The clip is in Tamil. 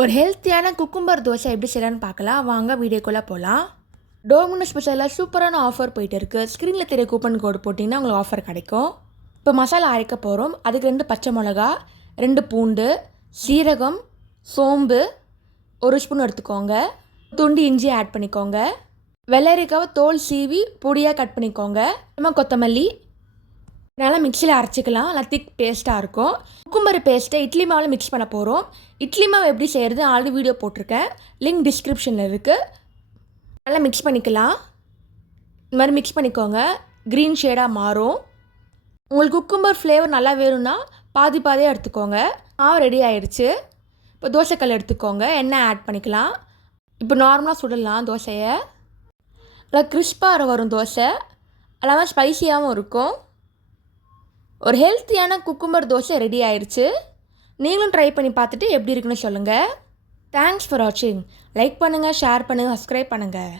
ஒரு ஹெல்த்தியான குக்கும்பர் தோசை எப்படி செய்யலான்னு பார்க்கலாம். வாங்க வீடியோக்குள்ளே போகலாம் டோமினோ ஸ்பெஷலில் சூப்பரான ஆஃபர் போயிட்டு இருக்குது ஸ்க்ரீனில் தெரிய கூப்பன் கோடு போட்டிங்கன்னா உங்களுக்கு ஆஃபர் கிடைக்கும். இப்போ மசாலா அரைக்க போகிறோம் அதுக்கு ரெண்டு பச்சை மிளகா ரெண்டு பூண்டு சீரகம் சோம்பு ஒரு ஸ்பூன் எடுத்துக்கோங்க. துண்டு இஞ்சி ஆட் பண்ணிக்கோங்க. வெள்ளரிக்காவை தோல் சீவி பொடியாக கட் பண்ணிக்கோங்க. அப்புறமா கொத்தமல்லி நல்லா மிக்சியில் அரைச்சிக்கலாம். நல்லா திக் பேஸ்ட்டாக இருக்கும். குக்கும்பர் பேஸ்ட்டை இட்லி மாவில் மிக்ஸ் பண்ண போகிறோம் இட்லி மாவு எப்படி செய்கிறது ஆல்ரெடி வீடியோ போட்டிருக்கேன். லிங்க் டிஸ்கிரிப்ஷனில் இருக்குது நல்லா மிக்ஸ் பண்ணிக்கலாம். இந்த மாதிரி மிக்ஸ் பண்ணிக்கோங்க. க்ரீன் ஷேடாக மாறும். உங்களுக்கு குக்கும்பர் ஃப்ளேவர் நல்லா வேணும்னா பாதி பாதியாக எடுத்துக்கோங்க. மாவு ரெடி ஆயிடுச்சு. இப்போ தோசைக்கல் எடுத்துக்கோங்க. எண்ணெய் ஆட் பண்ணிக்கலாம். இப்போ நார்மலாக சுடலாம் தோசையை. நல்லா கிறிஸ்பாக வரும் தோசை. அல்லாமல் ஸ்பைசியாகவும் இருக்கும். ஒரு ஹெல்த்தியான குக்கும்பர் தோசை ரெடி ஆயிடுச்சு நீங்களும் ட்ரை பண்ணி பார்த்துட்டு எப்படி இருக்குன்னு சொல்லுங்கள் தேங்க்ஸ் ஃபார் வாட்சிங் லைக் பண்ணுங்கள் ஷேர் பண்ணுங்கள் சப்ஸ்கிரைப் பண்ணுங்கள்